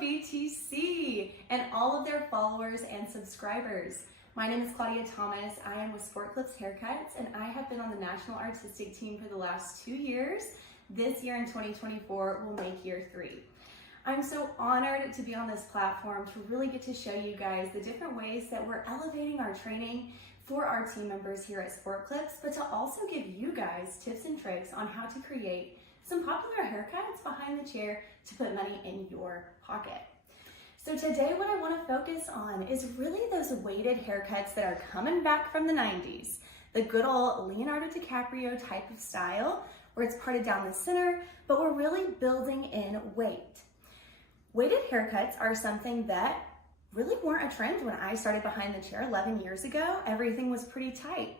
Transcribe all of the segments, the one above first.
BTC and all of their followers and subscribers. My name is Claudia Thomas. I am with Sport Clips Haircuts and I have been on the National Artistic Team for the last 2 years. This year in 2024 will make year 3. I'm so honored to be on this platform to really get to show you guys the different ways that we're elevating our training for our team members here at Sport Clips, but to also give you guys tips and tricks on how to create some popular haircuts behind the chair to put money in your pocket. So today what I want to focus on is really those weighted haircuts that are coming back from the 90s. The good old Leonardo DiCaprio type of style where it's parted down the center, but we're really building in weight. Weighted haircuts are something that really weren't a trend when I started behind the chair 11 years ago. Everything was pretty tight.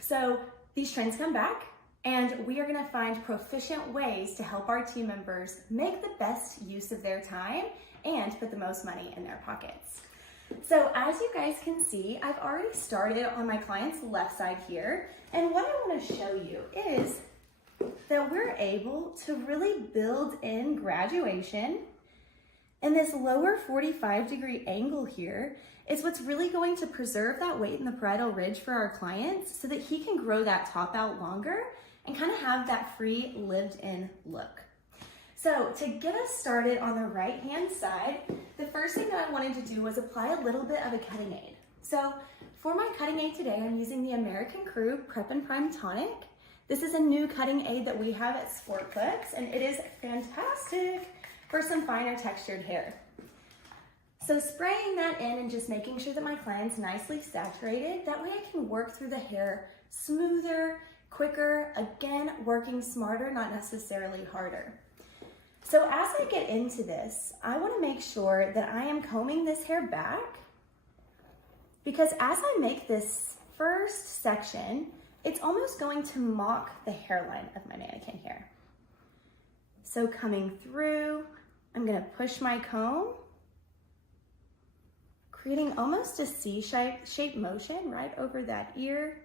So these trends come back, and we are gonna find proficient ways to help our team members make the best use of their time and put the most money in their pockets. So as you guys can see, I've already started on my client's left side here. And what I wanna show you is that we're able to really build in graduation. And this lower 45-degree angle here is what's really going to preserve that weight in the parietal ridge for our clients so that he can grow that top out longer and kind of have that free lived-in look. So to get us started on the right-hand side, the first thing that I wanted to do was apply a little bit of a cutting aid. So for my cutting aid today, I'm using the American Crew Prep and Prime Tonic. This is a new cutting aid that we have at Sport Clips, and it is fantastic for some finer textured hair. So spraying that in and just making sure that my client's nicely saturated, that way I can work through the hair smoother, quicker, again, working smarter, not necessarily harder. So as I get into this, I wanna make sure that I am combing this hair back, because as I make this first section, it's almost going to mock the hairline of my mannequin here. So coming through, I'm gonna push my comb, creating almost a C-shaped motion right over that ear.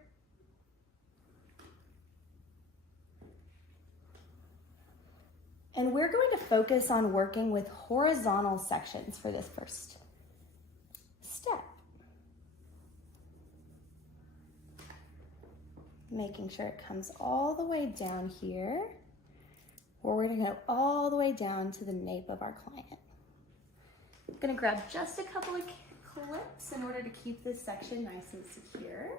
And we're going to focus on working with horizontal sections for this first step. Making sure it comes all the way down here, or we're gonna go all the way down to the nape of our client. I'm gonna grab just a couple of clips in order to keep this section nice and secure.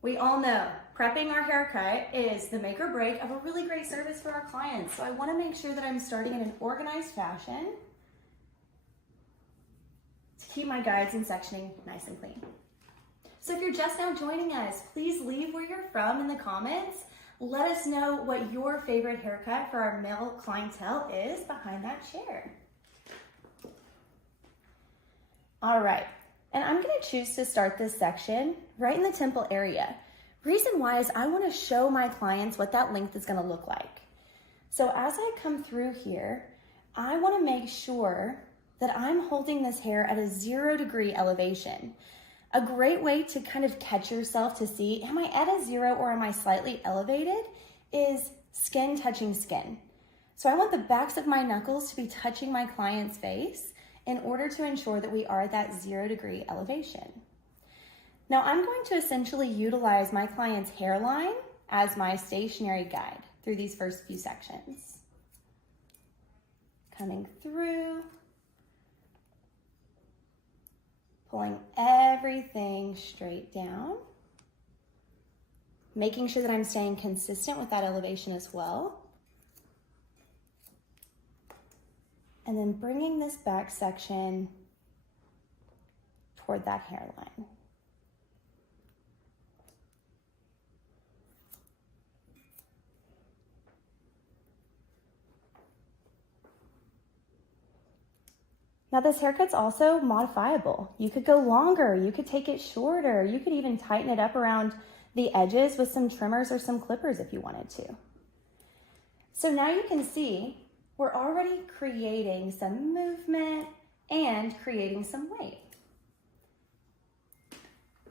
We all know prepping our haircut is the make or break of a really great service for our clients. So I wanna make sure that I'm starting in an organized fashion to keep my guides and sectioning nice and clean. So if you're just now joining us, please leave where you're from in the comments. Let us know what your favorite haircut for our male clientele is behind that chair. All right, and I'm gonna choose to start this section right in the temple area. Reason why is I wanna show my clients what that length is gonna look like. So as I come through here, I wanna make sure that I'm holding this hair at a 0-degree elevation. A great way to kind of catch yourself to see, am I at a 0 or am I slightly elevated, is skin touching skin. So I want the backs of my knuckles to be touching my client's face in order to ensure that we are at that 0-degree elevation. Now I'm going to essentially utilize my client's hairline as my stationary guide through these first few sections. Coming through, pulling everything straight down, making sure that I'm staying consistent with that elevation as well. And then bringing this back section toward that hairline. Now this haircut's also modifiable. You could go longer, you could take it shorter, you could even tighten it up around the edges with some trimmers or some clippers if you wanted to. So now you can see we're already creating some movement and creating some weight.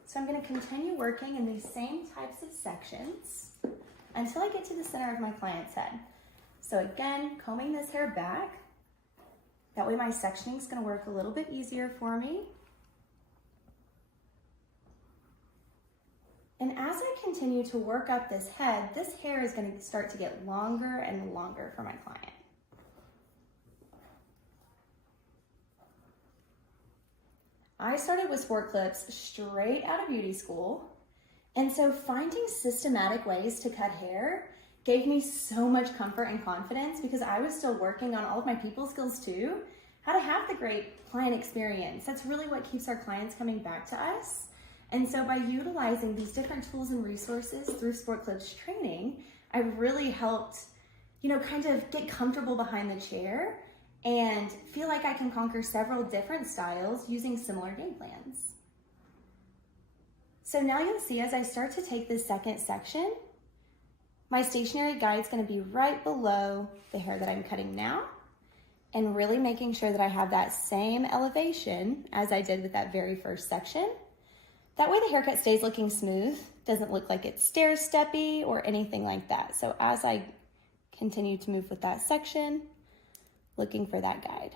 So I'm going to continue working in these same types of sections until I get to the center of my client's head. So again, combing this hair back, That way my sectioning is going to work a little bit easier for me. And as I continue to work up this head, this hair is going to start to get longer and longer for my client. I started with sport clips straight out of beauty school, and so finding systematic ways to cut hair gave me so much comfort and confidence because I was still working on all of my people skills too, how to have the great client experience. That's really what keeps our clients coming back to us. And so by utilizing these different tools and resources through Sport Clips training, I really helped, kind of get comfortable behind the chair and feel like I can conquer several different styles using similar game plans. So now you'll see as I start to take this second section, my stationary guide is going to be right below the hair that I'm cutting now, and really making sure that I have that same elevation as I did with that very first section. That way the haircut stays looking smooth, doesn't look like it's stair-steppy or anything like that. So as I continue to move with that section, looking for that guide.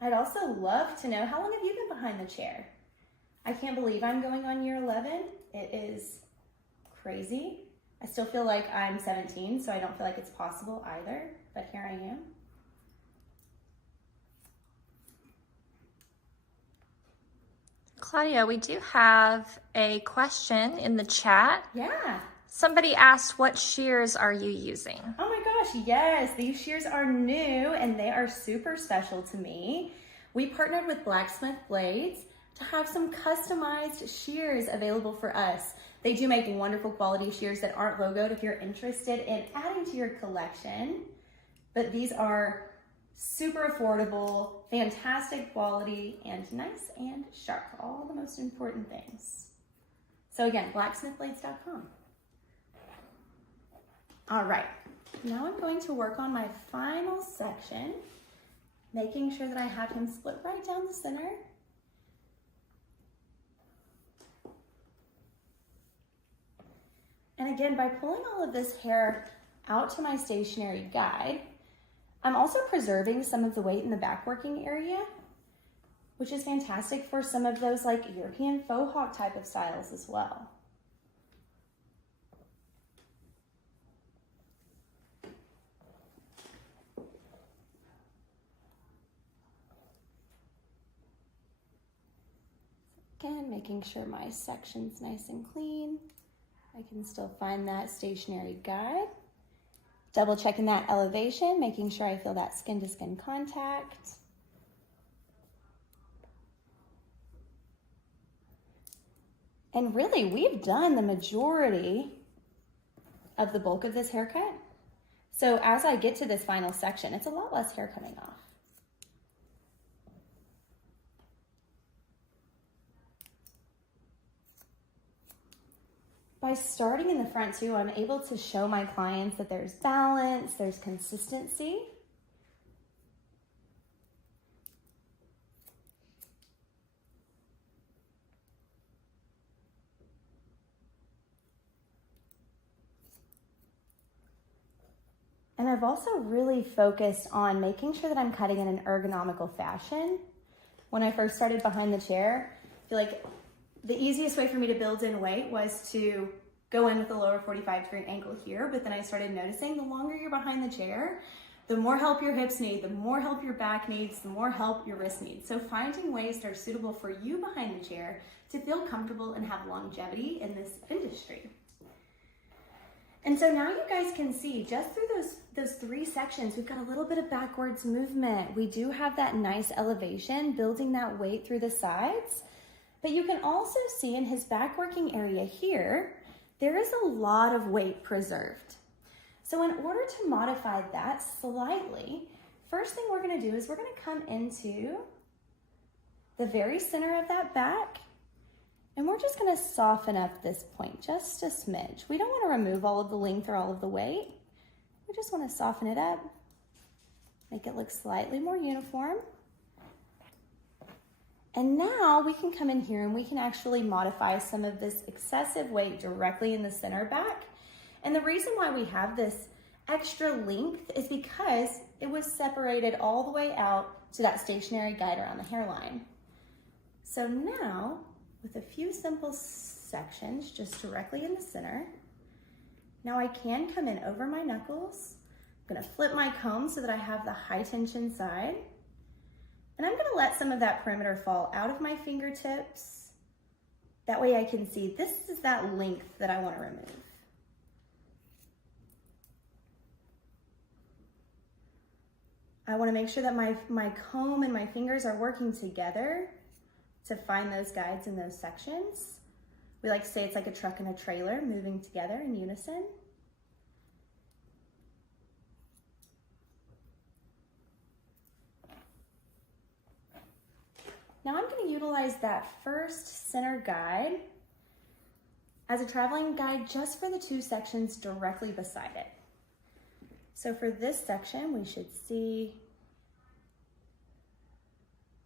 I'd also love to know, how long have you been behind the chair? I can't believe I'm going on year 11. It is crazy. I still feel like I'm 17, so I don't feel like it's possible either, but here I am. Claudia, we do have a question in the chat. Yeah. Somebody asked, what shears are you using? Oh my gosh, yes. These shears are new and they are super special to me. We partnered with Blacksmith Blades to have some customized shears available for us. They do make wonderful quality shears that aren't logoed if you're interested in adding to your collection, but these are super affordable, fantastic quality, and nice and sharp. All the most important things. So again, blacksmithblades.com. All right, now I'm going to work on my final section, making sure that I have him split right down the center. And again, by pulling all of this hair out to my stationary guide, I'm also preserving some of the weight in the back working area, which is fantastic for some of those like European faux hawk type of styles as well. Again, making sure my section's nice and clean. I can still find that stationary guide. Double checking that elevation, making sure I feel that skin to skin contact. And really, we've done the majority of the bulk of this haircut. So as I get to this final section, it's a lot less hair coming off. By starting in the front too, I'm able to show my clients that there's balance, there's consistency. And I've also really focused on making sure that I'm cutting in an ergonomical fashion. When I first started behind the chair, I feel like the easiest way for me to build in weight was to go in with a lower 45-degree angle here, but then I started noticing the longer you're behind the chair, the more help your hips need, the more help your back needs, the more help your wrist needs. So finding ways that are suitable for you behind the chair to feel comfortable and have longevity in this industry. And so now you guys can see just through those three sections, we've got a little bit of backwards movement. We do have that nice elevation, building that weight through the sides. But you can also see in his back working area here, there is a lot of weight preserved. So in order to modify that slightly, first thing we're gonna do is we're gonna come into the very center of that back, and we're just gonna soften up this point just a smidge. We don't wanna remove all of the length or all of the weight. We just wanna soften it up, make it look slightly more uniform. And now we can come in here and we can actually modify some of this excessive weight directly in the center back. And the reason why we have this extra length is because it was separated all the way out to that stationary guide around the hairline. So now, with a few simple sections just directly in the center, now I can come in over my knuckles. I'm gonna flip my comb so that I have the high tension side. And I'm gonna let some of that perimeter fall out of my fingertips. That way I can see this is that length that I wanna remove. I wanna make sure that my comb and my fingers are working together to find those guides in those sections. We like to say it's like a truck and a trailer moving together in unison. Now I'm going to utilize that first center guide as a traveling guide just for the two sections directly beside it. So for this section, we should see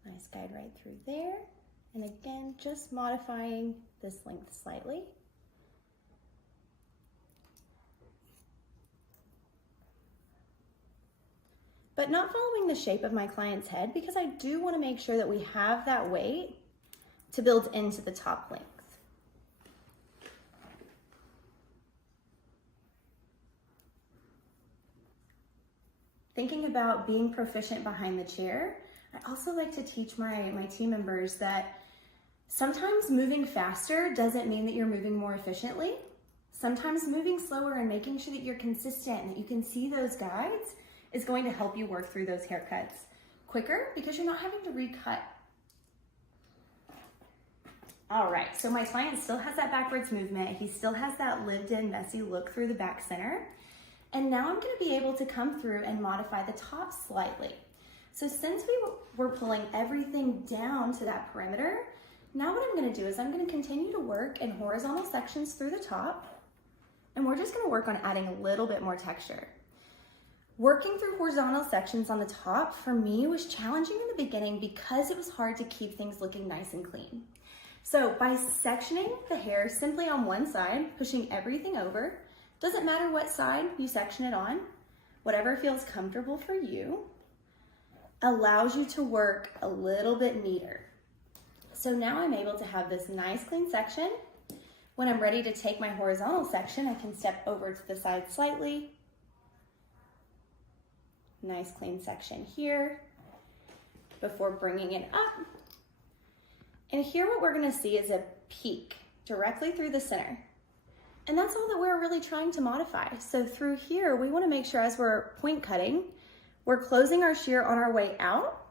nice guide right through there. And again, just modifying this length slightly. But not following the shape of my client's head, because I do want to make sure that we have that weight to build into the top length. Thinking about being proficient behind the chair, I also like to teach my team members that sometimes moving faster doesn't mean that you're moving more efficiently. Sometimes moving slower and making sure that you're consistent and that you can see those guides is going to help you work through those haircuts quicker because you're not having to recut. All right, so my client still has that backwards movement. He still has that lived in messy look through the back center. And now I'm gonna be able to come through and modify the top slightly. So since we were pulling everything down to that perimeter, now what I'm gonna do is I'm gonna continue to work in horizontal sections through the top, and we're just gonna work on adding a little bit more texture. Working through horizontal sections on the top for me was challenging in the beginning because it was hard to keep things looking nice and clean. So by sectioning the hair simply on one side, pushing everything over, doesn't matter what side you section it on, whatever feels comfortable for you, allows you to work a little bit neater. So now I'm able to have this nice clean section. When I'm ready to take my horizontal section, I can step over to the side slightly. Nice clean section here before bringing it up. And here what we're gonna see is a peak directly through the center. And that's all that we're really trying to modify. So through here, we wanna make sure as we're point cutting, we're closing our shear on our way out.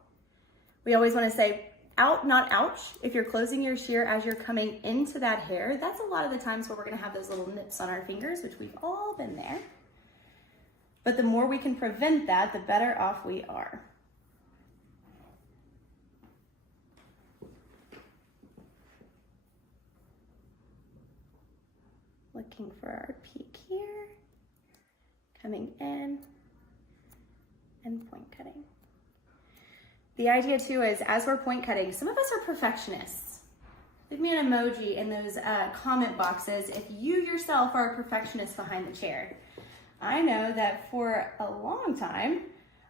We always wanna say out, not ouch. If you're closing your shear as you're coming into that hair, that's a lot of the times where we're gonna have those little nips on our fingers, which we've all been there. But the more we can prevent that, the better off we are. Looking for our peak here, coming in, and point cutting. The idea too is as we're point cutting, some of us are perfectionists. Leave me an emoji in those comment boxes if you yourself are a perfectionist behind the chair. I know that for a long time,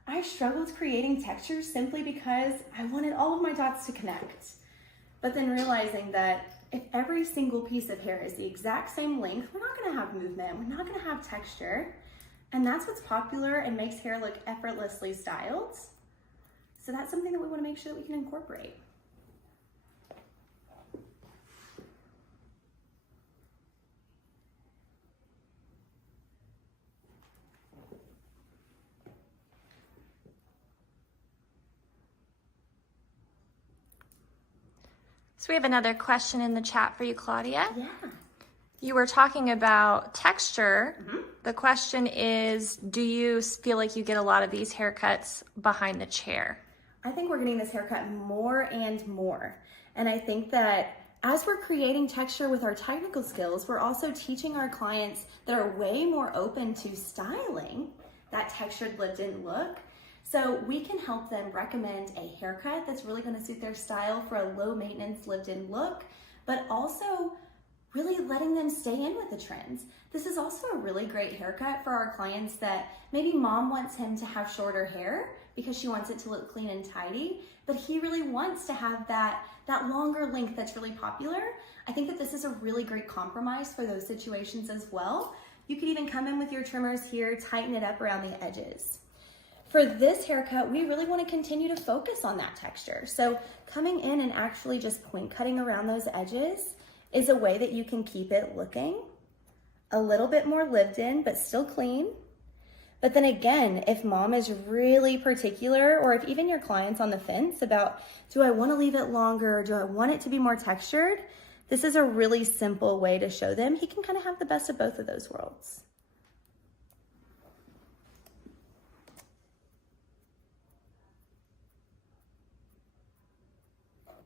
I struggled creating textures simply because I wanted all of my dots to connect. But then realizing that if every single piece of hair is the exact same length, we're not gonna have movement, we're not gonna have texture. And that's what's popular and makes hair look effortlessly styled. So that's something that we wanna make sure that we can incorporate. So we have another question in the chat for you, Claudia. Yeah. You were talking about texture. Mm-hmm. The question is, do you feel like you get a lot of these haircuts behind the chair? I think we're getting this haircut more and more. And I think that as we're creating texture with our technical skills, we're also teaching our clients that are way more open to styling that textured lived-in look. So we can help them recommend a haircut that's really going to suit their style for a low maintenance lived-in look, but also really letting them stay in with the trends. This is also a really great haircut for our clients that maybe mom wants him to have shorter hair because she wants it to look clean and tidy, but he really wants to have that longer length that's really popular. I think that this is a really great compromise for those situations as well. You could even come in with your trimmers here, tighten it up around the edges. For this haircut, we really want to continue to focus on that texture. So coming in and actually just point cutting around those edges is a way that you can keep it looking a little bit more lived in, but still clean. But then again, if mom is really particular, or if even your client's on the fence about, do I want to leave it longer? Or do I want it to be more textured? This is a really simple way to show them he can kind of have the best of both of those worlds.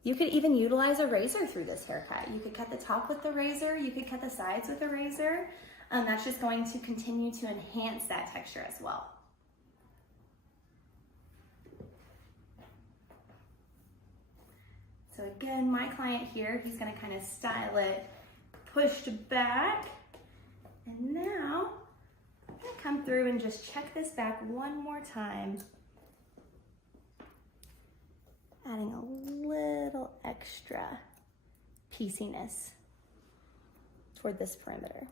You could even utilize a razor through this haircut. You could cut the top with the razor, you could cut the sides with a razor. That's just going to continue to enhance that texture as well. So again, my client here, he's gonna kind of style it pushed back. And now, I'm gonna come through and just check this back one more time. Adding a little extra pieciness toward this perimeter.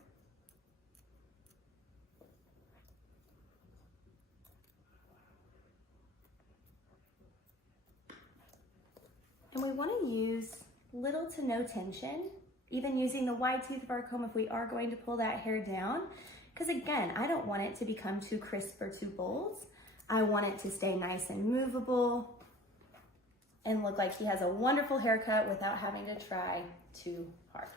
And we want to use little to no tension, even using the wide tooth of our comb if we are going to pull that hair down. Because again, I don't want it to become too crisp or too bold. I want it to stay nice and movable and look like he has a wonderful haircut without having to try too hard.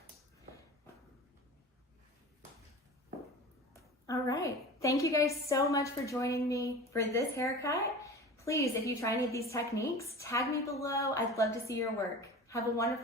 All right, thank you guys so much for joining me for this haircut. Please, if you try any of these techniques, tag me below. I'd love to see your work. Have a wonderful